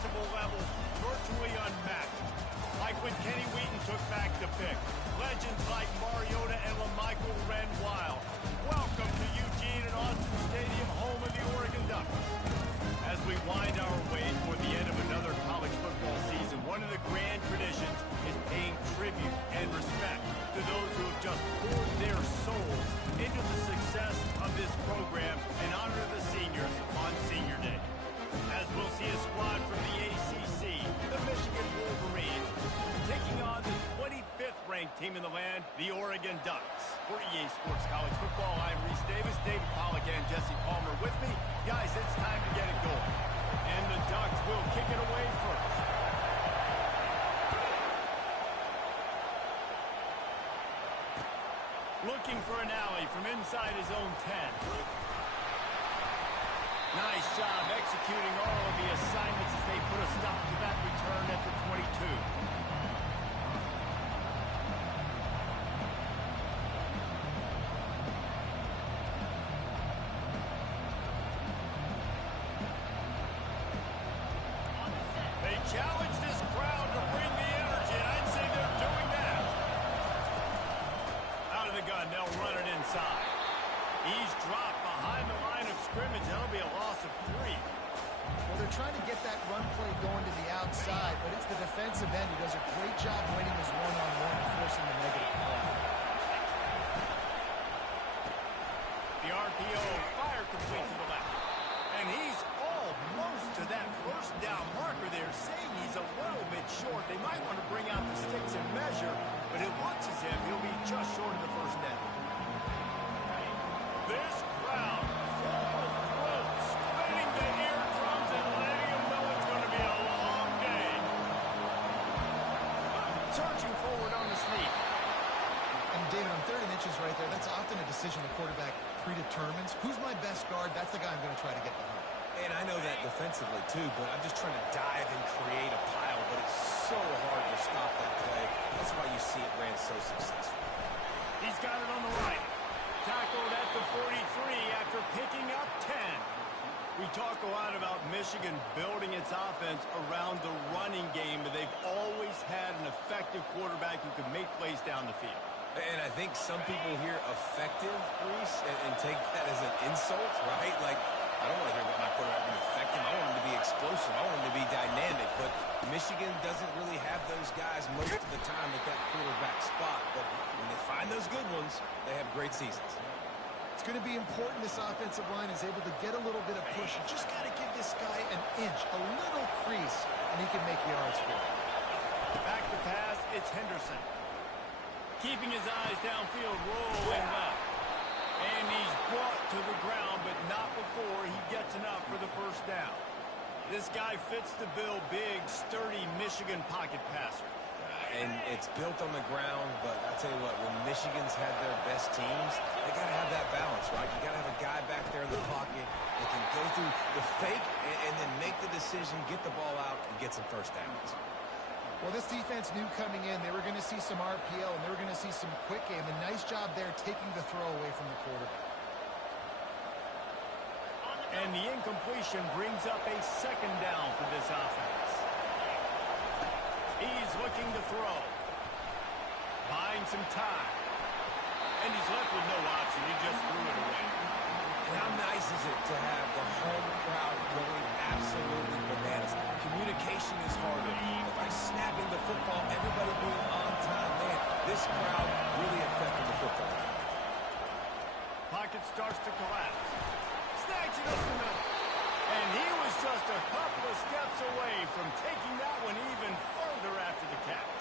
decibel level virtually unmatched. Like when Kenny Wheaton took back the pick. Legends like Mariota and LaMichael ran wild. Welcome to Eugene and Austin Stadium, home of the Oregon Ducks. As we wind our way toward the end of another college football season, one of the grand traditions is paying tribute and respect to those who have just poured their souls into the success of this program and honor the seniors on Senior Day. As we'll see a squad from the ACC, the Michigan Wolverines, taking on the 25th ranked team in the land, the Oregon Ducks. For EA Sports College Football, I'm Reese Davis, David Pollack, and Jesse Palmer with me. Guys, it's time to get it going. And the Ducks will kick it away first. Looking for an alley from inside his own 10. Nice job executing all of the assignments as they put a stop to that return at the 22. Challenge this crowd to bring the energy, and I'd say they're doing that. Out of the gun, they'll run it inside. He's dropped behind the line of scrimmage. That'll be a loss of 3. Well, they're trying to get that run play going to the outside, but it's the defensive end who does a great job winning his one-on-one and forcing the negative play. The RPO fire complete to the left. And he's almost to that first down marker there, saying he's a little bit short. They might want to bring out the sticks and measure, but it looks as if he'll be just short of the first down. This crowd full of throats, splitting the eardrums and letting them know it's going to be a long day. Searching forward on the sneak. And David, on 3rd and inches right there, that's often a decision the quarterback predetermines. Who's my best guard? That's the guy I'm going to try to get behind. And I know that defensively, too, but I'm just trying to dive and create a pile, but it's so hard to stop that play. That's why you see it ran so successful. He's got it on the right. Tackled at the 43 after picking up 10. We talk a lot about Michigan building its offense around the running game, but they've always had an effective quarterback who can make plays down the field. And I think some people hear effective, Reese, and take that as an insult, right? Like, I don't want to hear about my quarterback being effective. I want him to be explosive. I want him to be dynamic. But Michigan doesn't really have those guys most of the time at that quarterback spot. But when they find those good ones, they have great seasons. It's going to be important this offensive line is able to get a little bit of push. You just got to give this guy an inch, a little crease, and he can make yards for it. Back to pass, it's Henderson. Keeping his eyes downfield, rolling left. And he's brought to the ground, but not before he gets enough for the first down. This guy fits the bill, big, sturdy Michigan pocket passer. And it's built on the ground, but I'll tell you what, when Michigan's had their best teams, they got to have that balance, right? You got to have a guy back there in the pocket that can go through the fake and then make the decision, get the ball out, and get some first downs. Well, this defense knew coming in they were going to see some RPO and they were going to see some quick game. A nice job there taking the throw away from the quarterback. And the incompletion brings up a second down for this offense. He's looking to throw. Buying some time. And he's left with no option. He just threw it away. And how nice is it to have the home crowd going absolutely bananas? Communication is harder. But by snapping the football, everybody being on time, man, this crowd really affected the football. Pocket starts to collapse. Snags it up the middle. And he was just a couple of steps away from taking that one even further after the catch.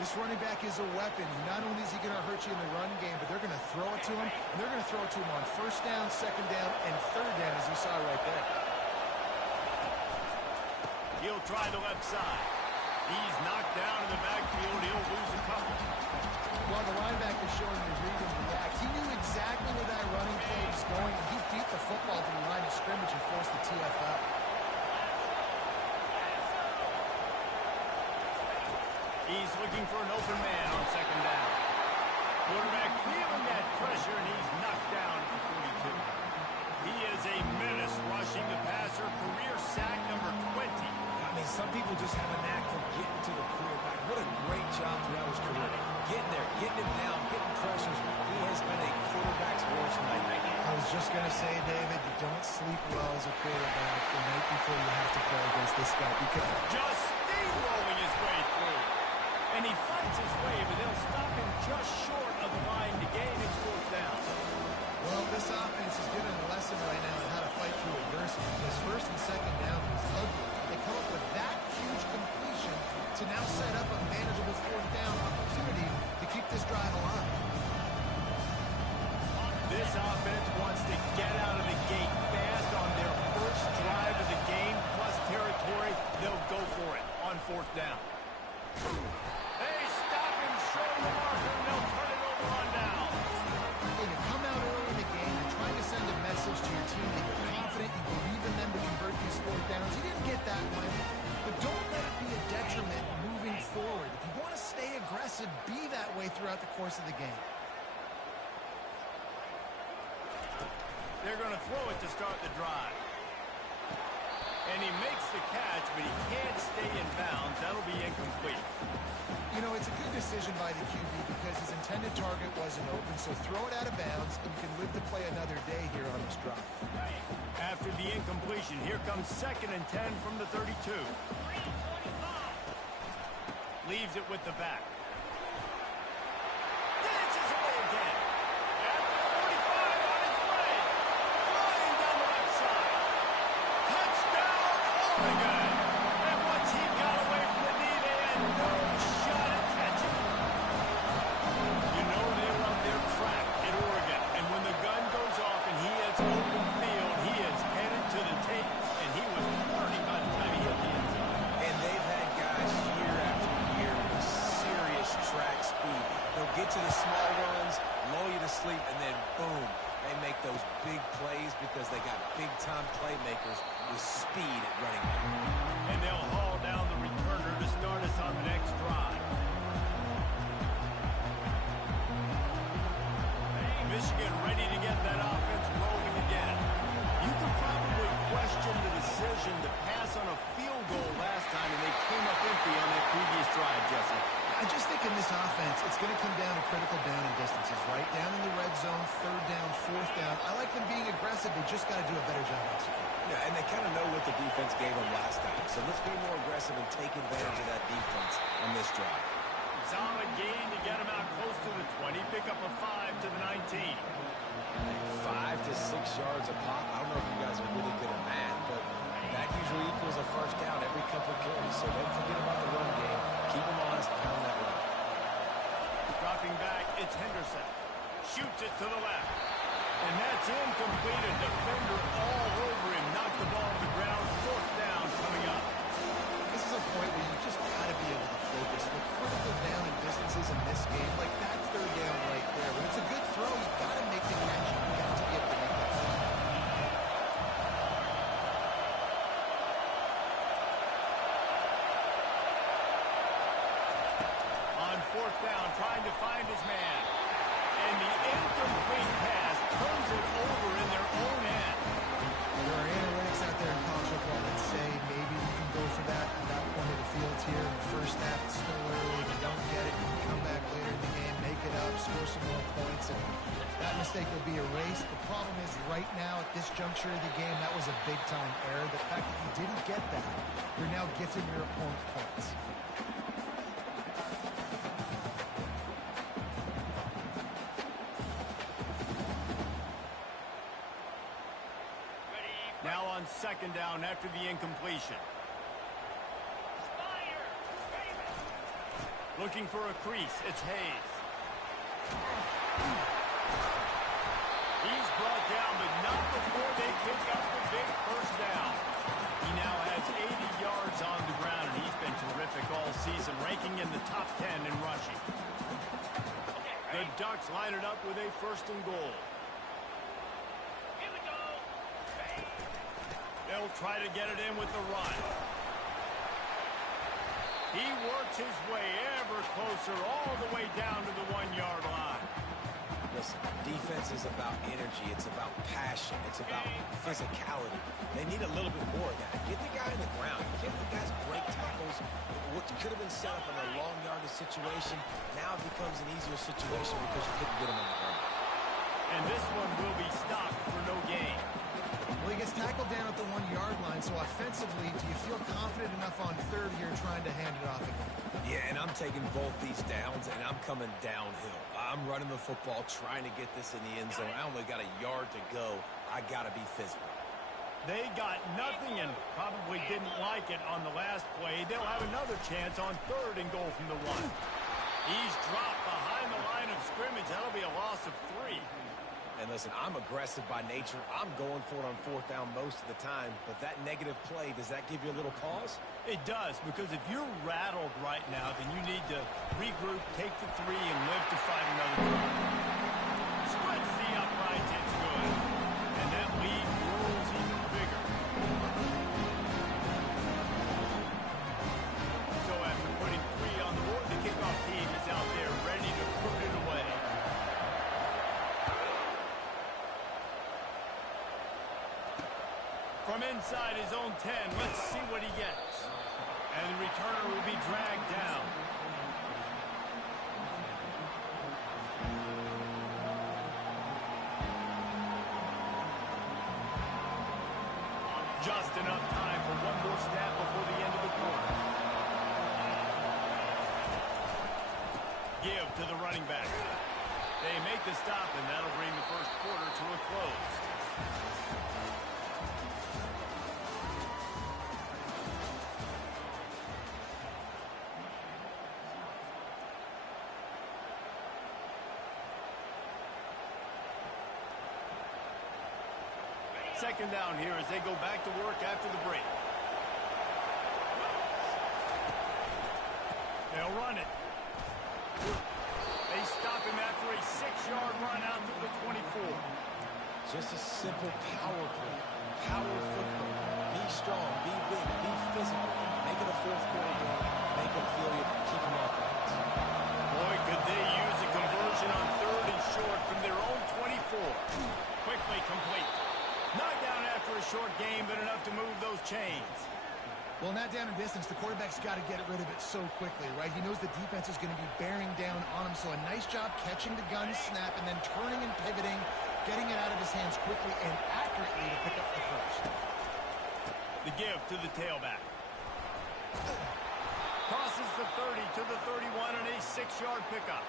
This running back is a weapon. Not only is he going to hurt you in the run game, but they're going to throw it to him, and they're going to throw it to him on first down, second down, and third down, as you saw right there. He'll try the left side. He's knocked down in the backfield. He'll lose a couple. While the linebacker showing you read and react, he knew exactly where that running play was going, and he beat the football to the line of scrimmage and forced the TFL. He's looking for an open man on second down. Quarterback feeling that pressure, and he's knocked down at the 42. He is a menace rushing the passer, career sack number 20. just have a knack for getting to the quarterback. What a great job throughout his career. Getting there, getting him down, getting pressures. He has been a quarterback's worst nightmare. I was just going to say, David, you don't sleep well as a quarterback the night before you have to play against this guy because Just steamrolling his way through. And he fights his way, but they'll stop him just short of the line to gain his fourth down. well, this offense is giving a lesson right now on how to fight through adversity because first and second down was ugly. They come up with that huge completion to now set up a manageable fourth down opportunity to keep this drive alive. This offense wants to get out of the gate fast on their first drive of the game, plus territory. They'll go for it on fourth down. They stop him short of the marker, and they'll turn it over on down. Hey, to come out early in the game, you're trying to send a message to your team that you're confident, you believe in them to convert these fourth downs. You didn't get that one, but don't let it be a detriment moving forward. If you want to stay aggressive, be that way throughout the course of the game. They're going to throw it to start the drive. And he makes the catch, but he can't stay in bounds. That'll be incomplete. You know, it's a good decision by the QB because his intended target wasn't open, so throw it out of bounds, and you can live to play another day here on this drive. After the incompletion, here comes 2nd and 10 from the 32. Leaves it with the back. Dances away again. At the 45 on his way. Flying down the left side. Touchdown, Oregon. And once he got away from the knee, they had no shot at catching him. You know they run their track at Oregon. And when the gun goes off and he hits open field, he is headed to the tape. And he was 30 by the time he hit the end zone. And they've had guys year after year with serious track speed. They'll get to the small runs, lull you to sleep, and then boom, they make those big plays because they got big-time playmakers with speed at running back. And they'll haul down the returner to start us on the next drive. Michigan ready to get that offense rolling again. You can probably question the decision to pass on a field goal last time, and they came up empty on that previous drive, Jesse. I just think in this offense, it's going to come down to critical down and distances, right? Down in the red zone, 3rd down, 4th down. I like them being aggressive. They just got to do a better job executing. Yeah, and they kind of know what the defense gave them last time. So let's be more aggressive and take advantage of that defense on this drive. Solid gain to get him out close to the 20. Pick up a 5 to the 19. 5 to 6 yards a pop. I don't know if you guys are really good at math, but that usually equals a first down every couple carries. So don't forget about the run game. Keep them honest and pound that run. Dropping back, it's Henderson. Shoots it to the left. And that's incomplete. A defender all over him. Knocked the ball to the ground. 4th down coming up. This is a point where you just got to be able to focus. The critical down and distances in this game, like that 3rd down right there. When it's a good throw, you got to make the catch. You got to be able to make that throw. On 4th down, trying to find his man. And the incomplete pass turns it over in their own end. There are analytics out there in college football that say maybe you can go for that at that point of the field here in the first half. It's still early. If you don't get it, you can come back later in the game, make it up, score some more points, and that mistake will be erased. The problem is right now at this juncture of the game, that was a big-time error. The fact that you didn't get that, you're now gifting your opponent points. Now on 2nd down after the incompletion. Looking for a crease. It's Hayes. He's brought down, but not before they pick up the big first down. He now has 80 yards on the ground, and he's been terrific all season, ranking in the top 10 in rushing. The Ducks line it up with a 1st and goal. They'll try to get it in with the run. He works his way ever closer all the way down to the 1-yard line. Listen, defense is about energy. It's about passion. It's about physicality. They need a little bit more of that. Get the guy in the ground. Give the guys break tackles, tackles. What could have been set up in a long yardage situation now becomes an easier situation because you couldn't get him on the ground. And this one will be stopped for no gain. Well, he gets tackled down at the 1-yard line, so offensively, do you feel confident enough on third here trying to hand it off again? Yeah, and I'm taking both these downs, and I'm coming downhill. I'm running the football, trying to get this in the end zone. I only got a yard to go. I got to be physical. They got nothing and probably didn't like it on the last play. They'll have another chance on third and goal from the 1. He's dropped behind the line of scrimmage. That'll be a loss of 3. And listen, I'm aggressive by nature. I'm going for it on fourth down most of the time. But that negative play, does that give you a little pause? It does, because if you're rattled right now, then you need to regroup, take the 3, and live to fight another drive. Spreads the uprights. It's good. And that lead grows even bigger. So after putting 3 on the board, the kickoff team is out there ready to put it away. From inside his own 10, let's see what he gets. And the returner will be dragged down. Just enough time for one more snap before the end of the quarter. Give to the running back. They make the stop, and that'll bring the first quarter to a close. Second down here as they go back to work after the break. They'll run it. They stop him after a 6-yard run out to the 24. Just a simple power play. Power football. Be strong, be big, be physical. Make it a fourth quarter game. Make them feel you. Keep them off balance. Boy, could they use a conversion on third and short from their own 24. Quickly complete. Not down after a short game, but enough to move those chains. Well, not down in distance. The quarterback's got to get rid of it so quickly, right? He knows the defense is going to be bearing down on him, so a nice job catching the gun snap and then turning and pivoting, getting it out of his hands quickly and accurately to pick up the first. The give to the tailback. Crosses the 30 to the 31 on a 6-yard pickup.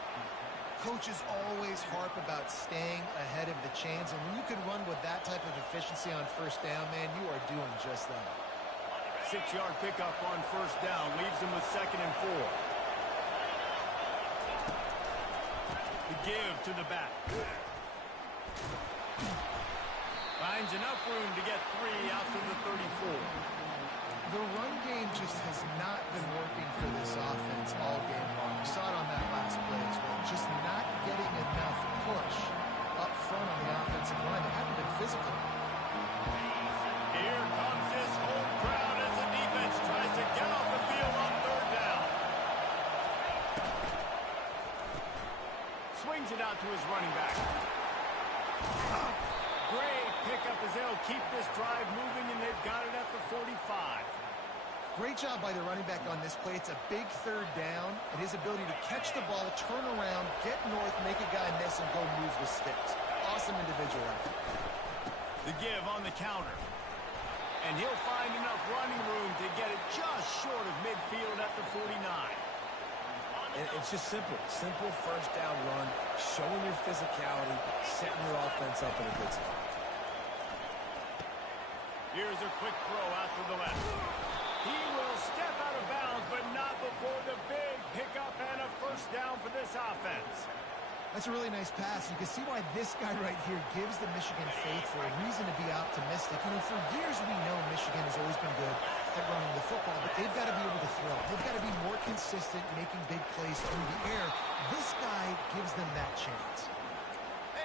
Coaches always harp about staying ahead of the chains, and when you can run with that type of efficiency on first down, man, you are doing just that. 6-yard pickup on first down leaves them with 2nd and 4. The give to the back. Finds enough room to get 3 out to the 34. The run game just has not been working for this offense all game long. We saw it on that last play as well. Just not getting enough push up front on the offensive line. They haven't been physical. Here comes this whole crowd as the defense tries to get off the field on third down. Swings it out to his running back. Great pickup as they'll keep this drive moving, and they've got it at the 45. Great job by the running back on this play. It's a big third down, and his ability to catch the ball, turn around, get north, make a guy miss, and go move the sticks. Awesome individual effort. The give on the counter. And he'll find enough running room to get it just short of midfield at the 49. And it's just simple. Simple first down run, showing your physicality, setting your offense up in a good spot. Here's a quick throw out to the left. He will step out of bounds, but not before the big pickup and a first down for this offense. That's a really nice pass. You can see why this guy right here gives the Michigan faithful a reason to be optimistic. You know, for years we know Michigan has always been good at running the football, but they've got to be able to throw. They've got to be more consistent, making big plays through the air. This guy gives them that chance.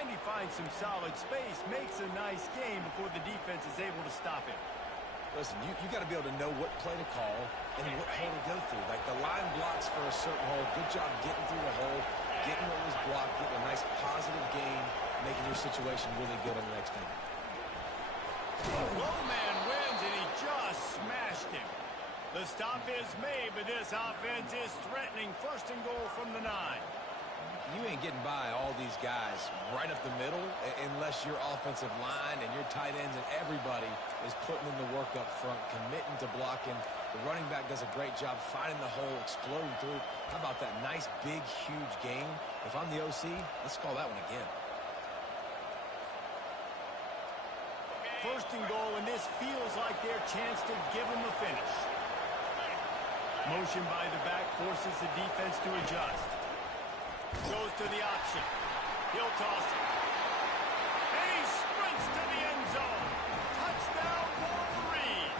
And he finds some solid space, makes a nice game before the defense is able to stop him. Listen, you got to be able to know what play to call and what hole to go through. Like the line blocks for a certain hole. Good job getting through the hole, getting what was blocked, getting a nice positive gain, making your situation really good on the next time. Low man wins, and he just smashed him. The stop is made, but this offense is threatening. First and goal from the 9. You ain't getting by all these guys right up the middle unless your offensive line and your tight ends and everybody is putting in the work up front, committing to blocking. The running back does a great job finding the hole, exploding through. How about that nice, big, huge gain? If I'm the OC, let's call that one again. First and goal, and this feels like their chance to give them a finish. Motion by the back forces the defense to adjust. Goes to the option. He'll toss it. And he sprints to the end zone. Touchdown, Wolverine.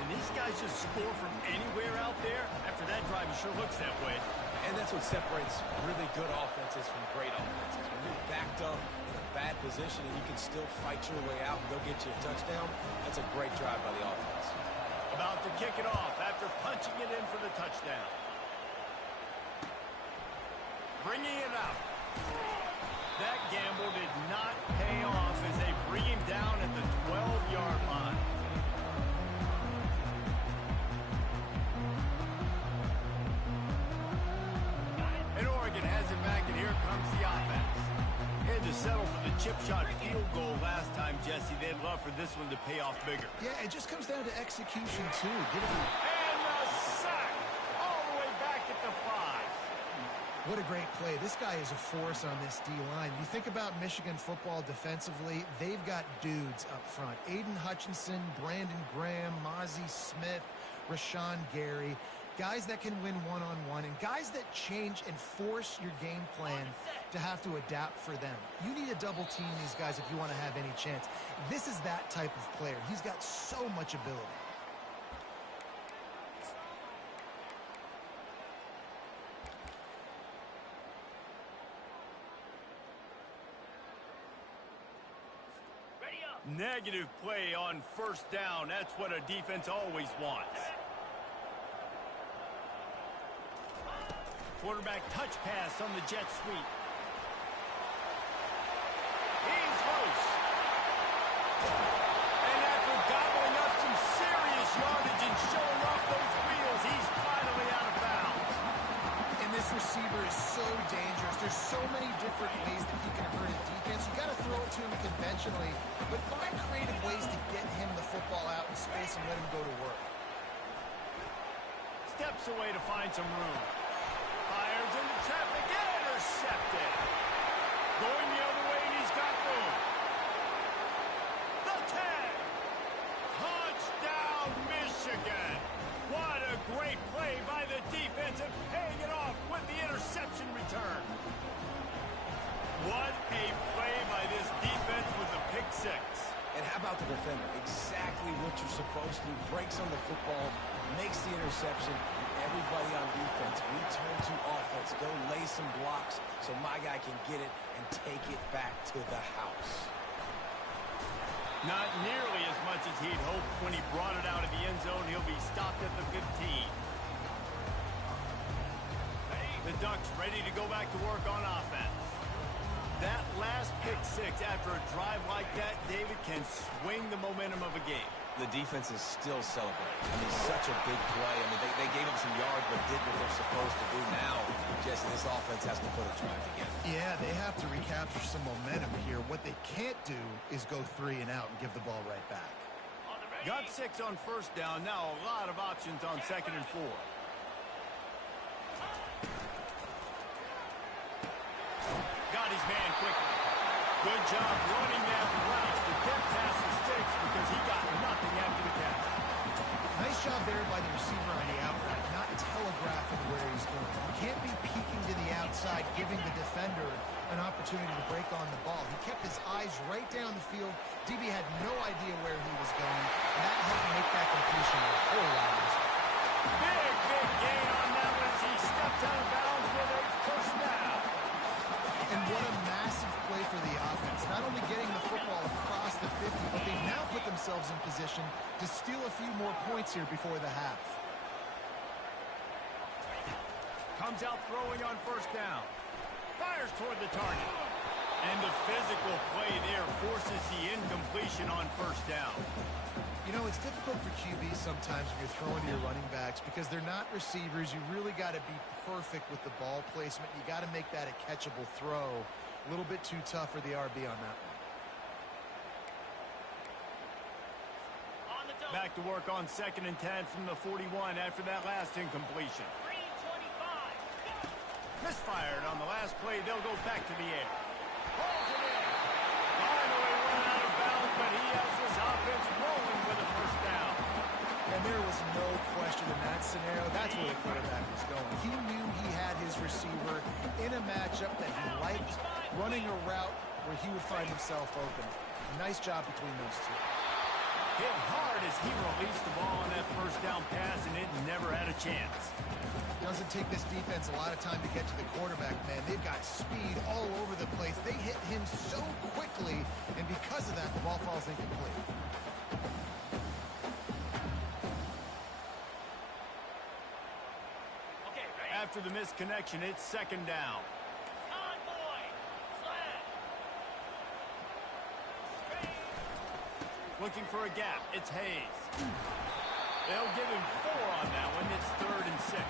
And these guys just score from anywhere out there. After that drive, it sure looks that way. And that's what separates really good offenses from great offenses. When you're backed up in a bad position and you can still fight your way out and go get you a touchdown, that's a great drive by the offense. About to kick it off after punching it in for the touchdown. Bringing it out. That gamble did not pay off as they bring him down at the 12-yard line. And Oregon has it back, and here comes the offense. Had to settle for the chip shot field goal last time, Jesse. They'd love for this one to pay off bigger. Yeah, it just comes down to execution, too. And the sack all the way back at the 5. What a great play. This guy is a force on this D-line. You think about Michigan football defensively, they've got dudes up front. Aiden Hutchinson, Brandon Graham, Mozzie Smith, Rashawn Gary. Guys that can win one-on-one and guys that change and force your game plan to have to adapt for them. You need to double team these guys if you want to have any chance. This is that type of player. He's got so much ability. Negative play on first down. That's what a defense always wants. Quarterback touch pass on the jet sweep. He's loose. And after gobbling up some serious yardage and showing off those wheels, he's finally out of bounds. And this receiver is so dangerous. There's so many different ways that he can hurt a defense. You got to throw it to him conventionally, but find creative ways to get him the football out in space and let him go to work. Steps away to find some room. Fires into traffic, intercepted. Going the other way, and he's got room. The 10. Touchdown, Michigan. What a great play by the defense and paying it off with the interception return. What a play by this defense with the pick 6. And how about the defender? Exactly what you're supposed to. Breaks on the football, makes the interception. Everybody on defense, we turn to offense. Go lay some blocks so my guy can get it and take it back to the house. Not nearly as much as he'd hoped when he brought it out of the end zone. He'll be stopped at the 15. The Ducks ready to go back to work on offense. That last pick 6 after a drive like that, David, can swing the momentum of a game. The defense is still celebrating. I mean, such a big play. I mean, they gave up some yards but did what they're supposed to do. Now, Jesse, this offense has to put a drive together. Yeah, they have to recapture some momentum here. What they can't do is go 3 and out and give the ball right back. Got 6 on first down. Now a lot of options on 2nd and 4. Got his man quickly. Good job running that route to get past the sticks because he got nothing after the catch. Nice job there by the receiver on the outright, not telegraphing where he's going. You can't be peeking to the outside, giving the defender an opportunity to break on the ball. He kept his eyes right down the field. DB had no idea where he was going, and that helped make that completion a whole lot easier. Big gain on that one as he stepped out of bounds with a first down. And what a massive play for the offense. Not only getting the football across the 50, but they now put themselves in position to steal a few more points here before the half. Comes out throwing on first down. Fires toward the target. And the physical play there forces the incompletion on first down. You know, it's difficult for QBs sometimes when you're throwing to your running backs because they're not receivers. You really got to be perfect with the ball placement. You got to make that a catchable throw. A little bit too tough for the RB on that one. Back to work on 2nd and 10 from the 41 after that last incompletion. Misfired on the last play. They'll go back to the air. Balls it in. Finally run out of bounds, but he has his offense rolling with a first down. And there was no question in that scenario. That's where the quarterback was going. He knew he had his receiver in a matchup that he liked, running a route where he would find himself open. Nice job between those two. Hit hard as he released the ball on that first down pass, and it never had a chance. Doesn't take this defense a lot of time to get to the quarterback, man. They've got speed all over the place. They hit him so quickly, and because of that, the ball falls incomplete. After the missed connection, it's 2nd down. Looking for a gap. It's Hayes. They'll give him 4 on that one. It's 3rd and 6.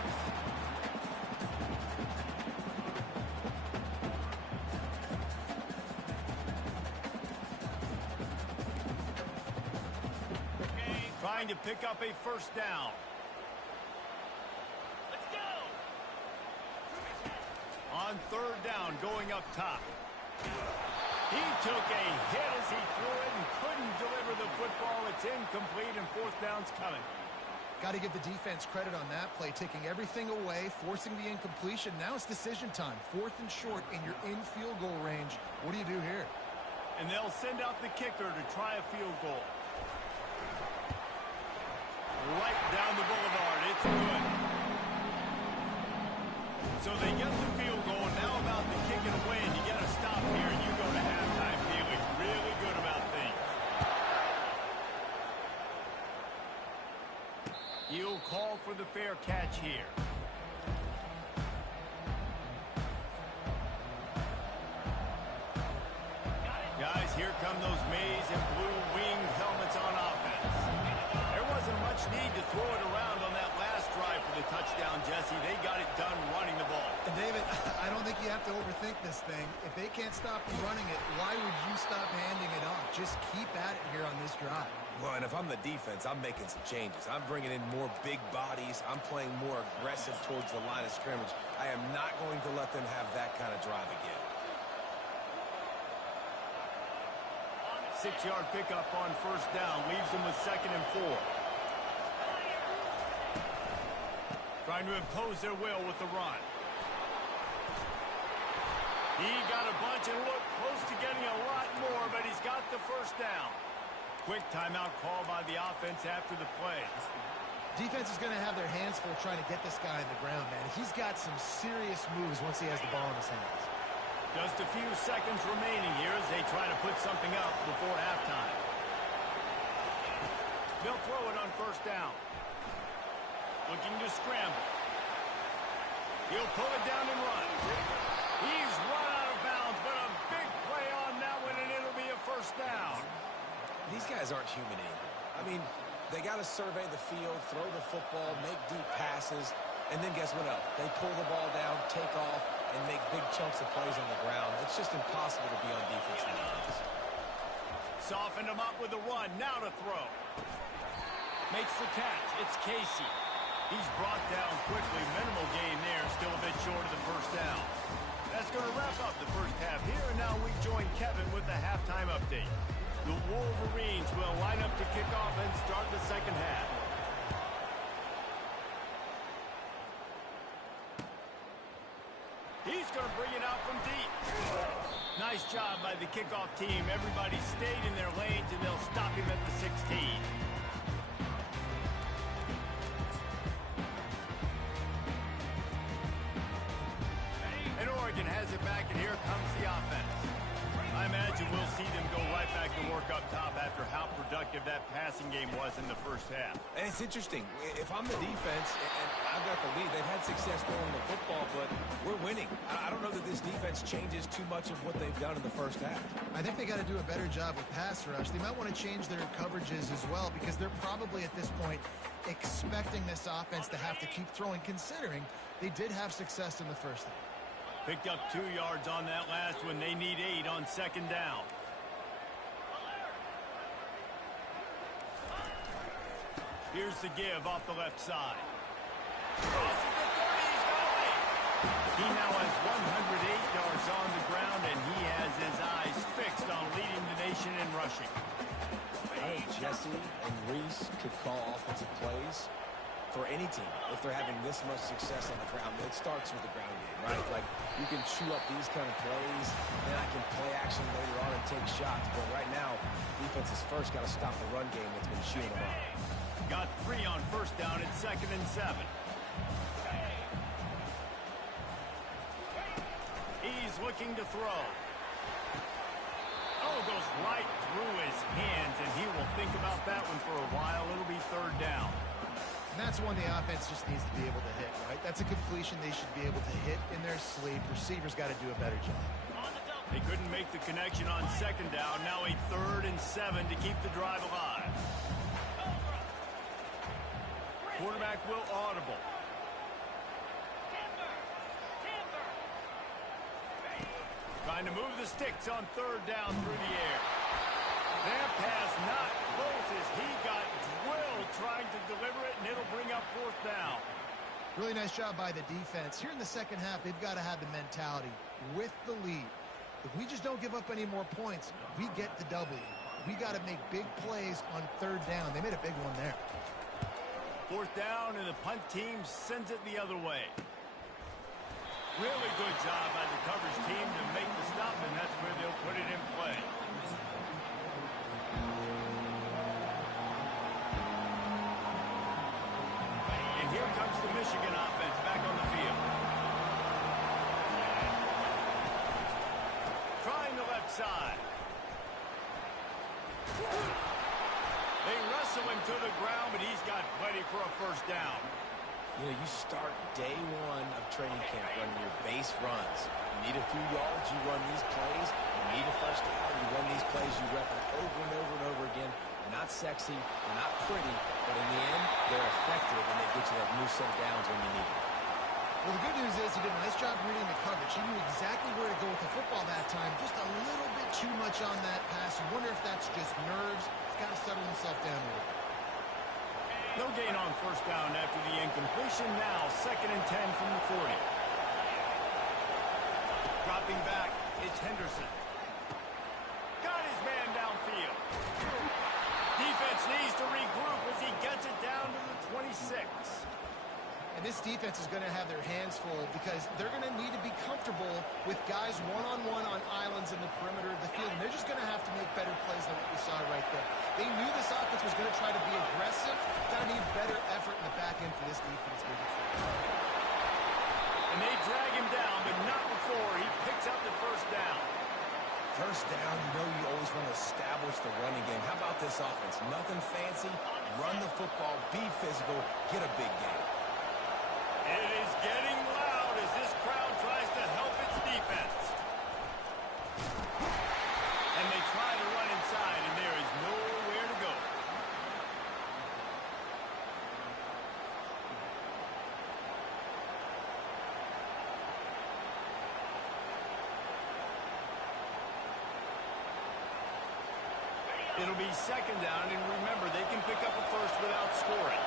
Trying to pick up a first down. Let's go. On 3rd down, going up top. He took a hit as he threw it and couldn't deliver the football. It's incomplete, and 4th down's coming. Got to give the defense credit on that play, taking everything away, forcing the incompletion. Now it's decision time. 4th and short, and you're in field goal range. What do you do here? And they'll send out the kicker to try a field goal. Right down the boulevard. It's good. So they get the field goal. Now about the kick and away, and you get a stop here, and you go to halftime feeling really good about things. He'll call for the fair catch here. Guys, here come those maize and blue winged helmets on offense. There wasn't much need to throw it around on that last drive for the touchdown, Jesse. They got it done running the ball. And David, I don't think you have to overthink this thing. If they can't stop you running it, why would you stop handing it off? Just keep at it here on this drive. Well, and if I'm the defense, I'm making some changes. I'm bringing in more big bodies. I'm playing more aggressive towards the line of scrimmage. I am not going to let them have that kind of drive again. 6-yard pickup on 1st down. Leaves them with 2nd and 4. Trying to impose their will with the run. He got a bunch and looked close to getting a lot more, but he's got the first down. Quick timeout call by the offense after the play. Defense is going to have their hands full trying to get this guy on the ground, man. He's got some serious moves once he has the ball in his hands. Just a few seconds remaining here as they try to put something up before halftime. They'll throw it on 1st down. Looking to scramble. He'll pull it down and run. He's run out of bounds, but a big play on that one, and it'll be a 1st down. These guys aren't human anymore. I mean, they got to survey the field, throw the football, make deep passes, and then guess what else? They pull the ball down, take off, and make big chunks of plays on the ground. It's just impossible to be on defense nowadays. Softened him up with a run. Now to throw. Makes the catch. It's Casey. He's brought down quickly. Minimal gain there. Still a bit short of the 1st down. That's going to wrap up the first half here. And now we join Kevin with the halftime update. The Wolverines will line up to kick off and start the 2nd half. He's going to bring it out from deep. Nice job by the kickoff team. Everybody stayed in their lanes, and they'll stop him at the 16. And Oregon has it back, and here comes the offense. I imagine we'll see them go right back to work up top after how productive effective that passing game was in the first half. And it's interesting. If I'm the defense and I've got the lead, they've had success throwing the football, but we're winning. I don't know that this defense changes too much of what they've done in the first half. I think they got to do a better job with pass rush. They might want to change their coverages as well because they're probably at this point expecting this offense to have to keep throwing, considering they did have success in the first half. Picked up 2 yards on that last one. They need 8 on second down. Here's the give off the left side. Crosses the 30, he's going! He now has 108 yards on the ground, and he has his eyes fixed on leading the nation in rushing. I think Jesse and Reese could call offensive plays for any team if they're having this much success on the ground. It starts with the ground game, right? Like, you can chew up these kind of plays, then I can play action later on and take shots. But right now, defense is first got to stop the run game that's been shooting them up. Got 3 on first down at 2nd and 7. He's looking to throw. Oh, goes right through his hands, and he will think about that one for a while. It'll be 3rd down. And that's one the offense just needs to be able to hit, right? That's a completion they should be able to hit in their sleep. Receivers got to do a better job. They couldn't make the connection on 2nd down. Now a 3rd and 7 to keep the drive alive. Quarterback will audible. Trying to move the sticks on 3rd down through the air. That pass not close as he got drilled trying to deliver it, and it'll bring up 4th down. Really nice job by the defense. Here in the second half, they've got to have the mentality with the lead. If we just don't give up any more points, we get the W. We got to make big plays on 3rd down. They made a big one there. 4th down, and the punt team sends it the other way. Really good job by the coverage team to make the stop, and that's where they'll put it in play. And here comes the Michigan offense back on the field. Trying the left side. They wrestle him to the ground, but he's got plenty for a 1st down. You know, you start day 1 of training camp running your base runs. You need a few yards, you run these plays. You need a 1st down, you run these plays. You rep it over and over and over again. They're not sexy, they're not pretty, but in the end, they're effective, and they get you that new set of downs when you need it. Well, the good news is he did a nice job reading the coverage. He knew exactly where to go with the football that time. Just a little bit too much on that pass. You wonder if that's just nerves. He's got to settle himself down a little bit. No gain on 1st down after the incompletion. Now 2nd and 10 from the 40. Dropping back, it's Henderson. Got his man downfield. Defense needs to regroup as he gets it down to the 26. And this defense is going to have their hands full because they're going to need to be comfortable with guys one-on-one on islands in the perimeter of the field. And they're just going to have to make better plays than what we saw right there. They knew this offense was going to try to be aggressive. Got to need better effort in the back end for this defense moving forward. And they drag him down, but not before he picks up the 1st down. 1st down, you know you always want to establish the running game. How about this offense? Nothing fancy. Run the football, be physical, get a big game. It is getting loud as this crowd tries to help its defense. And they try to run inside, and there is nowhere to go. It'll be 2nd down, and remember, they can pick up a 1st without scoring.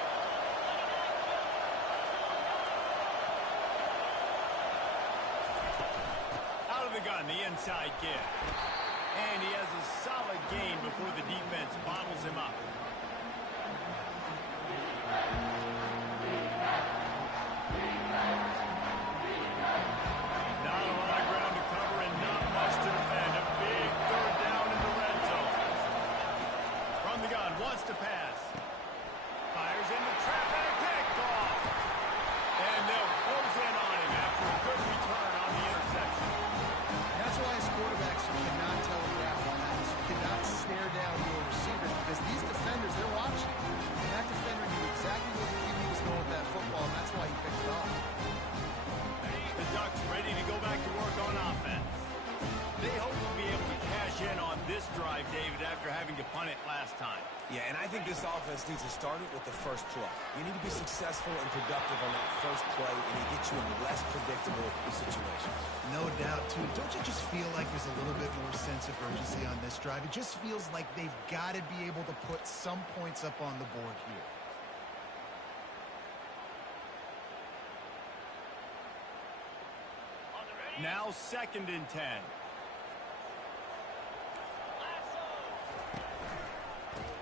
The gun, the inside kick. And he has a solid gain before the defense bottles him up. Not a lot of ground to cover and not much to defend. A big 3rd down in the red zone. From the gun, wants to pass. Fires in the trap and a pick off. And they'll close in on him after a good return on the interception. That's why as quarterbacks, you cannot telegraph the pass. You cannot stare down your receivers because these defenders think this offense needs to start it with the first play. You need to be successful and productive on that first play, and it gets you in less predictable situations. No doubt, too. Don't you just feel like there's a little bit more sense of urgency on this drive? It just feels like they've got to be able to put some points up on the board here. Now 2nd and 10.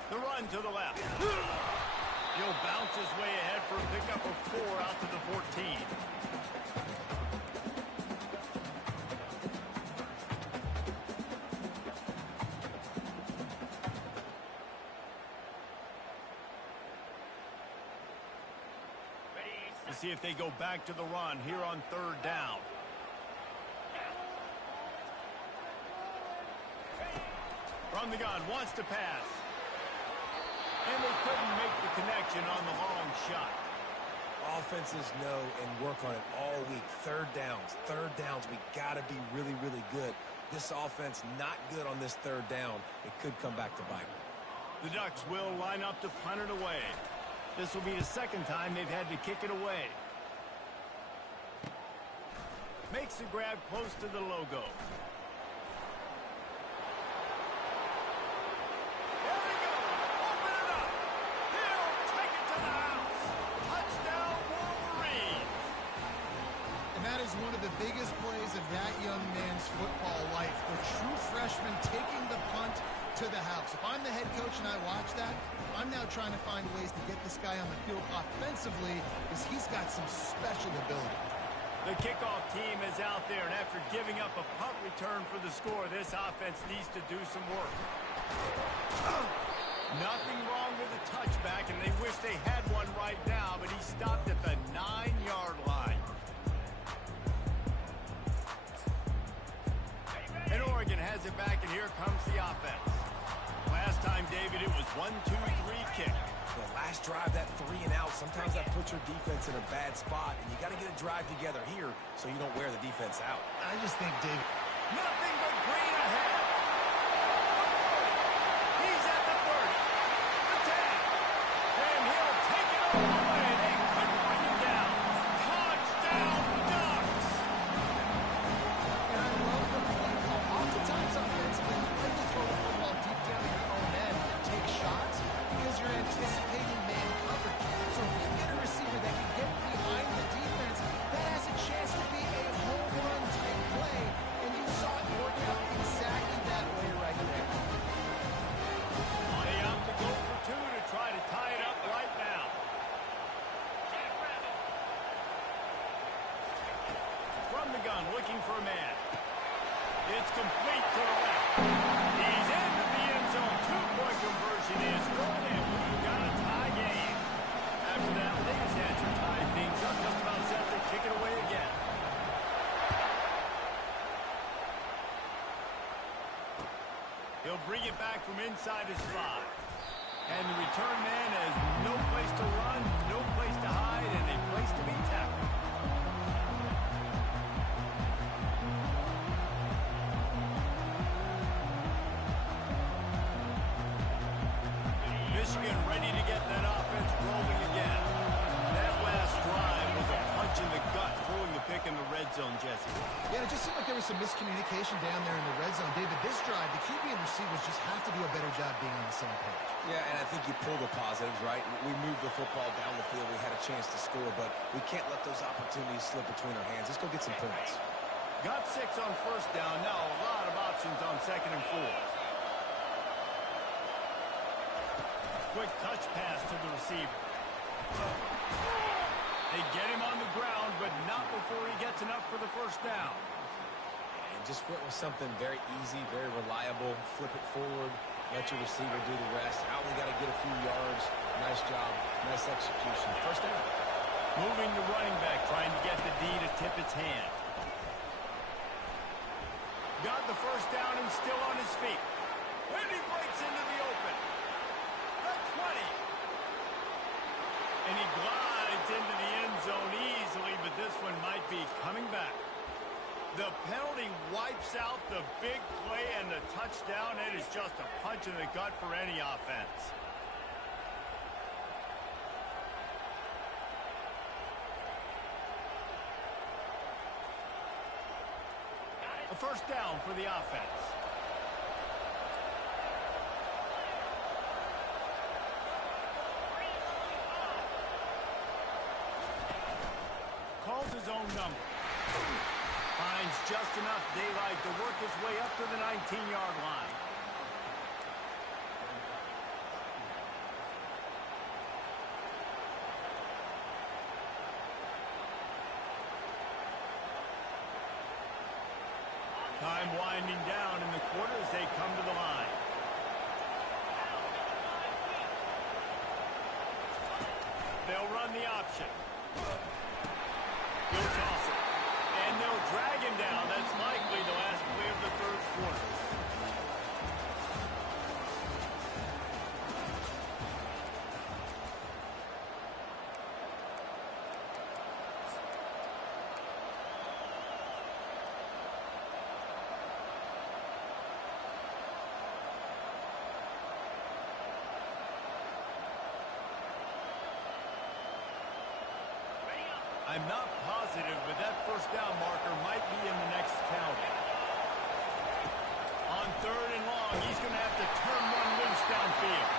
The run to the left. He'll bounce his way ahead for a pickup of 4 out to the 14. To see if they go back to the run here on 3rd down. From the gun, wants to pass. And they couldn't make the connection on the long shot. Offenses know and work on it all week. Third downs, we got to be really, really good. This offense not good on this 3rd down. It could come back to bite. The Ducks will line up to punt it away. This will be the 2nd time they've had to kick it away. Makes the grab close to the logo. One of the biggest plays of that young man's football life. The true freshman taking the punt to the house. If I'm the head coach and I watch that, I'm now trying to find ways to get this guy on the field offensively because he's got some special ability. The kickoff team is out there, and after giving up a punt return for the score, this offense needs to do some work. Nothing wrong with the touchback, and they wish they had one right now, but he stopped at the 9-yard line. And Oregon has it back, and here comes the offense. Last time, David, it was 1-2-3 kick. The last drive, that 3 and out, sometimes that puts your defense in a bad spot, and you got to get a drive together here so you don't wear the defense out. I just think, David, nothing but green ahead. He's at the 30, the 10, and he'll take it all the way. They couldn't bring him down. Touchdown, Ducks! and I love the play call. Oftentimes, offensively, you like to throw the football deep down your own end and take shots because you're anticipating man coverage. So if you get a receiver that can get behind the defense, that has a chance to be a home run type play, and you saw it work out exactly that way right there. They opt to go for 2 to try to tie it up right now. From the gun, looking for a man. It's complete to the left. He's into the end zone. 2-point conversion is good, and we've got a tie game. After that latest answer tied things up, just about set to kick it away again. He'll bring it back from inside his 5. And the return man has no place to run, no place to hide, and a place to be tackled. Michigan ready to get that offense rolling again. That last drive was a punch in the gut, throwing the pick in the red zone, Jesse. Yeah, it just seemed like there was some miscommunication down there in the red zone. David, this drive, the QB and receivers just have to do a better job being on the same page. Yeah, and I think you pull the positives, right? We moved the football down the field. We had a chance to score, but we can't let those opportunities slip between our hands. Let's go get some points. Got 6 on 1st down. Now a lot of options on 2nd and 4. Quick touch pass to the receiver. They get him on the ground, but not before he gets enough for the 1st down. And just went with something very easy, very reliable. Flip it forward. Let your receiver do the rest. Out, we got to get a few yards. Nice job. Nice execution. 1st down. Moving the running back, trying to get the D to tip its hand. Got the 1st down and still on his feet. And he breaks into the open. The 20. And he glides into the end zone easily, but this one might be coming back. The penalty wipes out the big play and the touchdown. It is just a punch in the gut for any offense. first down for the offense. Calls his own number. Finds just enough daylight to work his way up to the 19-yard line. Time winding down in the quarter as they come to the line. They'll run the option. He'll toss it. And they'll drag him down. That's likely the last play of the third quarter. I'm not positive, but that first down marker might be in the next county. On third and long, he's going to have to turn one loose downfield.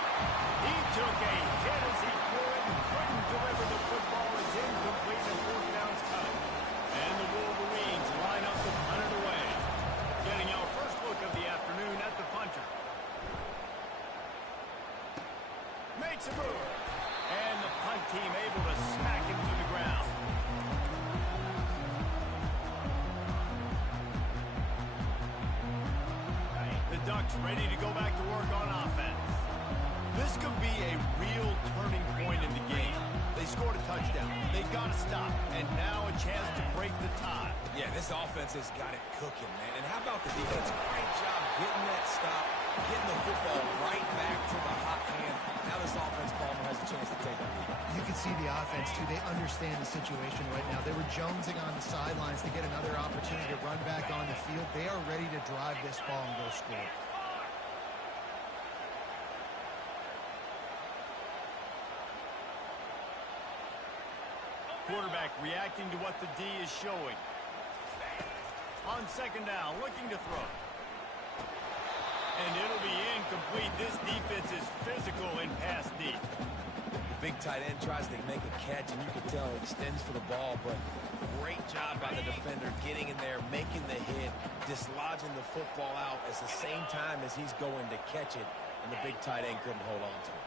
He took a hit as he threw it and couldn't deliver the football. It's incomplete and fourth down's coming. And the Wolverines line up to punt it away. Getting our first look of the afternoon at the punter. Makes a move. And the punt team able to smack him to the ground. The Ducks ready to go back to work on offense. This could be a real turning point in the game. They scored a touchdown. They got to stop. And now a chance to break the tie. Yeah, this offense has got it cooking, man. And how about the defense? Great job getting that stop, getting the football right back to the hot hand. Now this offense, Palmer, has a chance to take a lead. You can see the offense, too. They understand the situation right now. They were jonesing on the sidelines to get another opportunity to run back on the field. They are ready to drive this ball and go score. Quarterback reacting to what the D is showing. On second down, looking to throw. And it'll be incomplete. This defense is physical in pass deep. Big tight end tries to make a catch, and you can tell he extends for the ball, but great job by the defender getting in there, making the hit, dislodging the football out at the same time as he's going to catch it, and the big tight end couldn't hold on to it.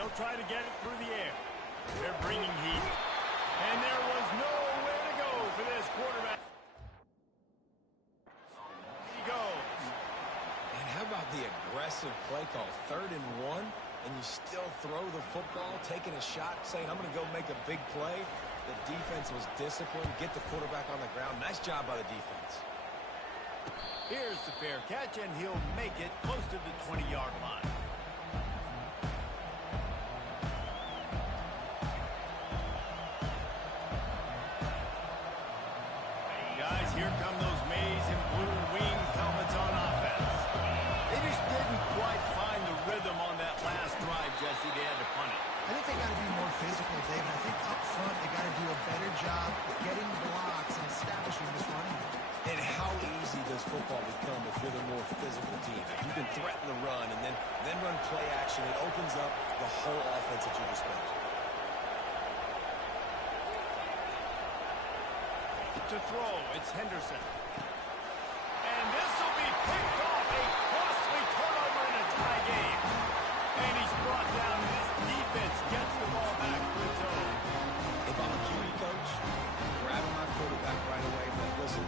They'll try to get it through the air. They're bringing heat. And there was nowhere to go for this quarterback. He goes. And how about the aggressive play call? 3rd and 1, and you still throw the football, taking a shot, saying, I'm going to go make a big play. The defense was disciplined, get the quarterback on the ground. Nice job by the defense. Here's the fair catch, and he'll make it close to the 20-yard line. Guys, here come those maize and blue wing helmets on offense. They just didn't quite find the rhythm on that last drive, Jesse. They had to punt it. I think they got to be more physical, David. I think up front they got to do a better job getting blocks and establishing this running. And how easy does football become if you're the more physical team? You can threaten the run and then run play action. It opens up the whole offense at your disposal. To throw, it's Henderson. And this will be picked off. A costly turnover in a tie game. And he's brought down. This defense gets the ball back to its own. If I'm a QB coach, grabbing my quarterback right away, but listen,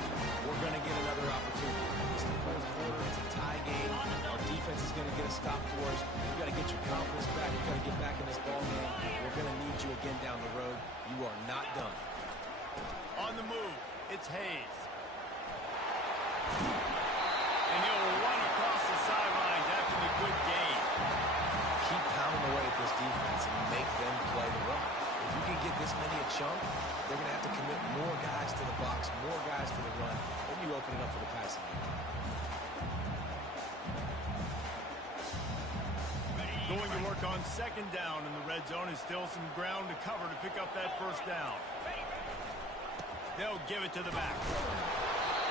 we're going to get another opportunity. It's the fourth quarter. It's a tie game. Our defense is going to get a stop for us. You've got to get your confidence back. You've got to get back in this ball game. We're going to need you again down the road. You are not done. On the move, it's Hayes. And he'll run across the sidelines after the good game. Keep pounding away at this defense and make them play the run. If you can get this many a chunk, they're going to have to commit more guys to the box, more guys to the run. Then you open it up for the passing game. Going to work on second down in the red zone is still some ground to cover to pick up that first down. They'll give it to the back.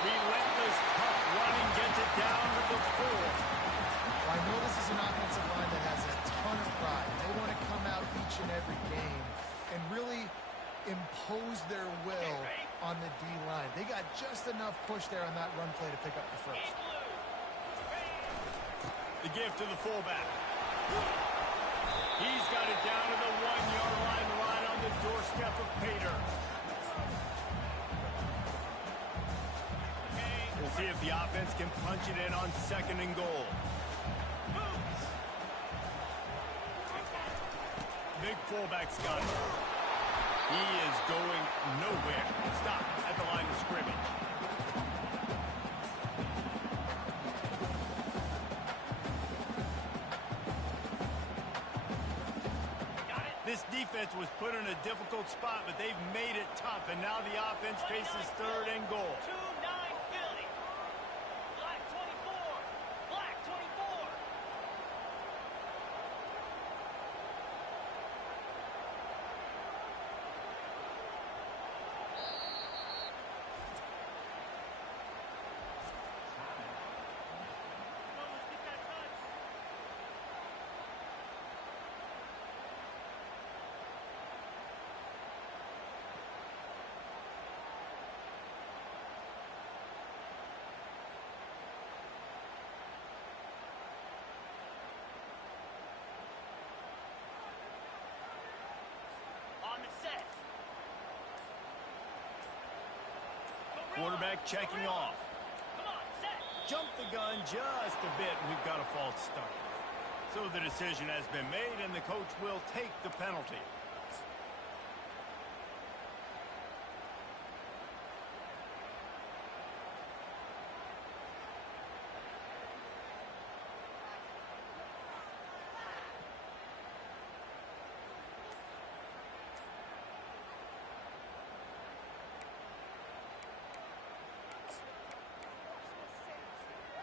Relentless, tough running gets it down to the 4. Well, I know this is an offensive line that has a ton of pride. They want to come out each and every game and really impose their will on the D-line. They got just enough push there on that run play to pick up the first. The give to the fullback. He's got it down to the 1-yard line, right on the doorstep of Pater. We'll see if the offense can punch it in on 2nd and goal. Big fullback's got it. He is going nowhere. Stop at the line of scrimmage. This defense was put in a difficult spot, but they've made it tough, and now the offense faces 3rd and goal. 2-9 Philly. Black 24. Black 24. Let's get that touch. On the set. Quarterback checking off. Come on, set. Jumped the gun just a bit, and we've got a false start. So the decision has been made, and the coach will take the penalty.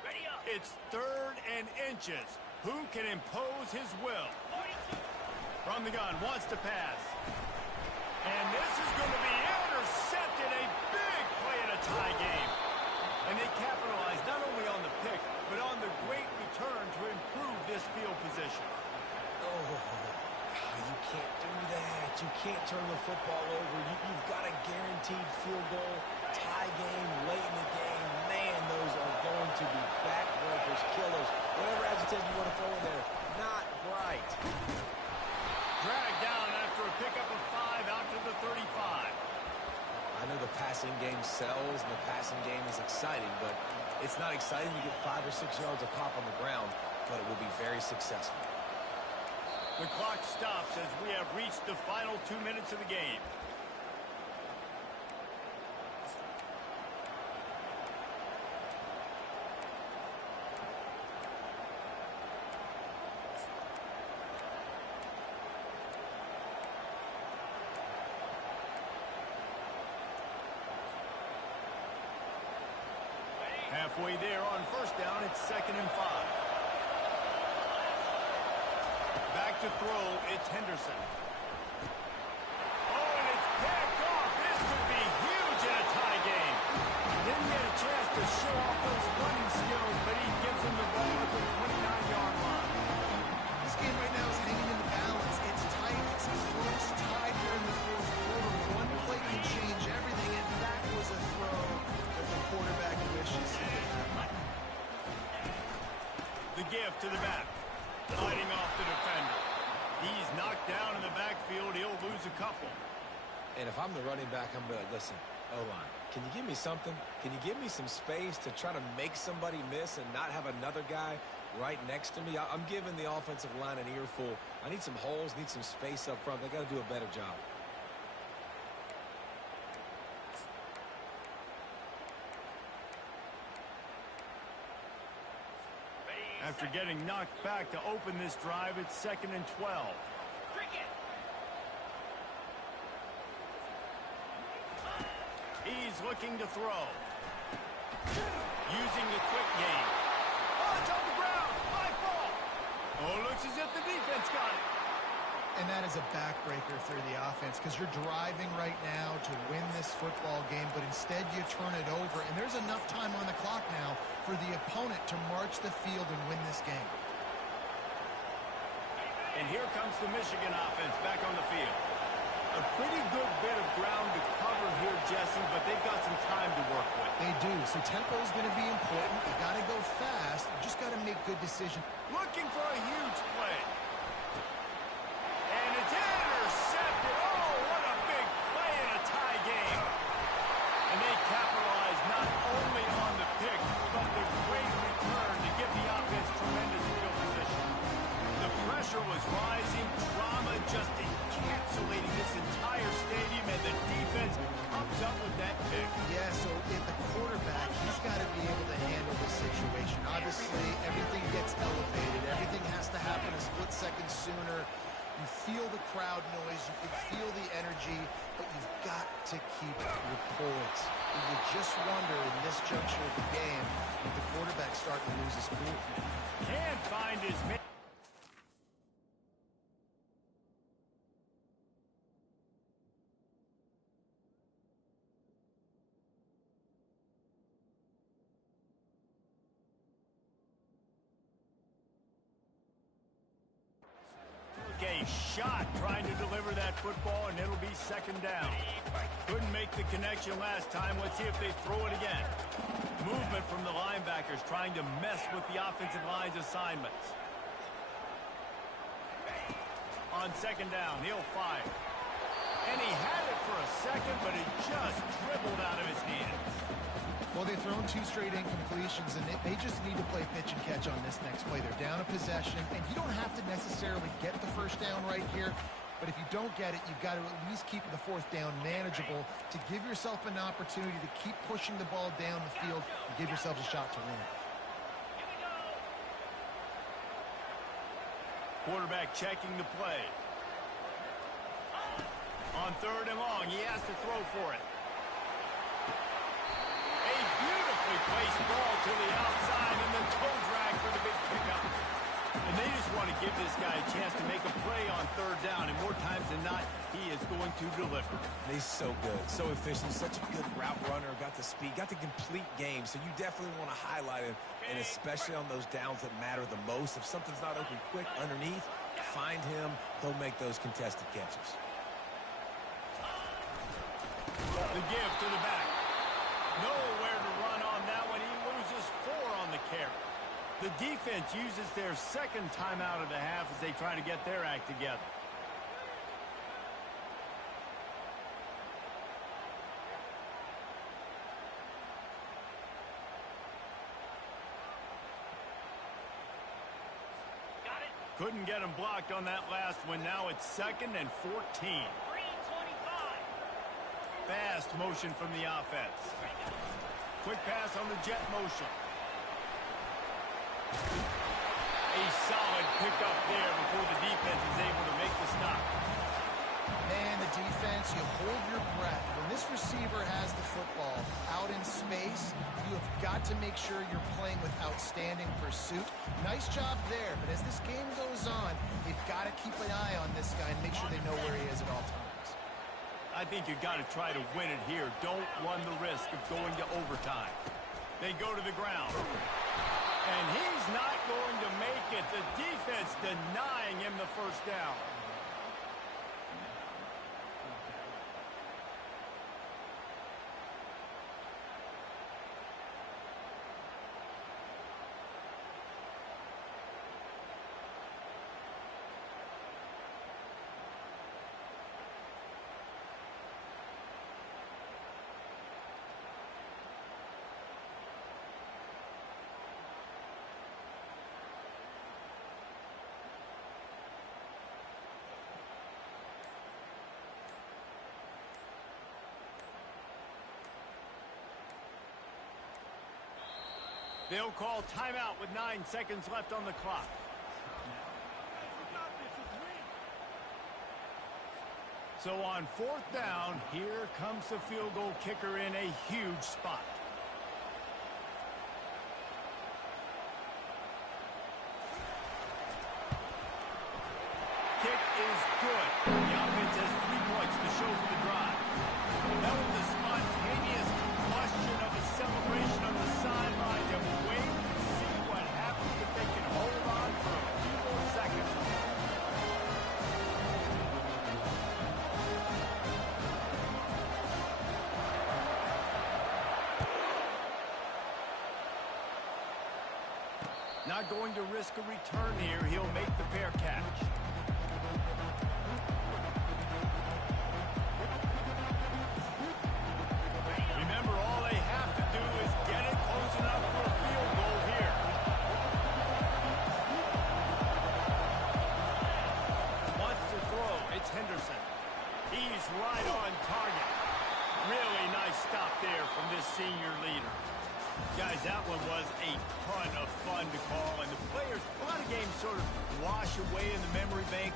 Ready up. It's 3rd and inches. Who can impose his will? 42. From the gun, wants to pass. And this is going to be intercepted. A big play in a tie game. And they capitalize not only on the pick, but on the great return to improve this field position. Oh, you can't do that. You can't turn the football over. You've got a guaranteed field goal, tie game, late in the game. Man, those are going to be backbreakers, killers, whatever adjective you want to throw in there. Not bright. Dragged down after a pickup of 5 out to the 35. I know the passing game sells and the passing game is exciting, but it's not exciting. You get 5 or 6 yards of pop on the ground, but it will be very successful. The clock stops as we have reached the final 2 minutes of the game. Halfway there on 1st down, it's 2nd and 5. Back to throw, it's Henderson. Oh, and it's picked off. This could be huge in a tie game. Didn't get a chance to show off those running skills, but he gives him the ball at the 29-yard line. This game right now is hanging in the balance. It's tight. It's close, tied here in the 4th quarter. One play can change everything, and that was a throw that the quarterback wishes he could have. The give to the back. Fighting off the defender. He's knocked down in the backfield. He'll lose a couple. And if I'm the running back, I'm going to listen, O-line, can you give me something? Can you give me some space to try to make somebody miss and not have another guy right next to me? I'm giving the offensive line an earful. I need some holes, need some space up front. They got to do a better job. After getting knocked back to open this drive, it's 2nd and 12. He's looking to throw. Using the quick game. Oh, it's on the ground. High ball. Oh, looks as if the defense got it. And that is a backbreaker for the offense because you're driving right now to win this football game, but instead you turn it over, and there's enough time on the clock now for the opponent to march the field and win this game. And here comes the Michigan offense back on the field. A pretty good bit of ground to cover here, Jesse, but they've got some time to work with. They do, so tempo is going to be important. You got to go fast. You just got to make good decisions. Looking for a huge play. And it's intercepted. Oh, what a big play in a tie game. And they capitalize not only on the pick, but the great return to give the offense tremendous field position. The pressure was rising, drama just encapsulating this entire stadium, and the defense comes up with that pick. Yeah, so if the quarterback, he's got to be able to handle this situation. Obviously, everything gets elevated. Everything has to happen a split second sooner. You feel the crowd noise. You can feel the energy, but you've got to keep your poise. You just wonder in this juncture of the game if the quarterback's starting to lose his cool. Can't find his man. A shot trying to deliver that football, and it'll be second down. Couldn't make the connection last time. Let's see if they throw it again. Movement from the linebackers trying to mess with the offensive line's assignments. On second down, he'll fire. And he had it for a second, but it just dribbled out of his hands. Well, they've thrown 2 straight incompletions, and they just need to play pitch and catch on this next play. They're down a possession, and you don't have to necessarily get the first down right here, but if you don't get it, you've got to at least keep the 4th down manageable to give yourself an opportunity to keep pushing the ball down the field and give yourselves a shot to win it. Quarterback checking the play. On 3rd and long, he has to throw for it. A beautifully placed ball to the outside, and the toe drag for the big pickup. And they just want to give this guy a chance to make a play on 3rd down, and more times than not, he is going to deliver. He's so good, so efficient, such a good route runner, got the speed, got the complete game, so you definitely want to highlight him, and especially on those downs that matter the most. If something's not open quick underneath, find him, he'll make those contested catches. The give to the back. Nowhere to run on that one. He loses 4 on the carry. The defense uses their second timeout of the half as they try to get their act together. Got it. Couldn't get him blocked on that last one. Now it's 2nd and 14. 3:25. Fast motion from the offense. Quick pass on the jet motion. A solid pickup there before the defense is able to make the stop. Man, the defense, you hold your breath. When this receiver has the football out in space, you have got to make sure you're playing with outstanding pursuit. Nice job there, but as this game goes on, you've got to keep an eye on this guy and make sure they know where he is at all times. I think you've got to try to win it here. Don't run the risk of going to overtime. They go to the ground. And he's not going to make it. The defense denying him the first down. They'll call timeout with 9 seconds left on the clock. So on 4th down, here comes the field goal kicker in a huge spot. Kick is good. The offense has 3 points to show for the drive. That was a spontaneous combustion of a celebration on the sideline, and we'll wait to see what happens if they can hold on for a few more seconds. Not going to risk a return here. He'll make the fair catch. Remember, all they have to do is get it close enough for a field goal here. Wants to throw. It's Henderson. He's right on target. Really nice stop there from this senior leader. Guys, that one was a ton of fun to call, and the players, a lot of games sort of wash away in the memory bank.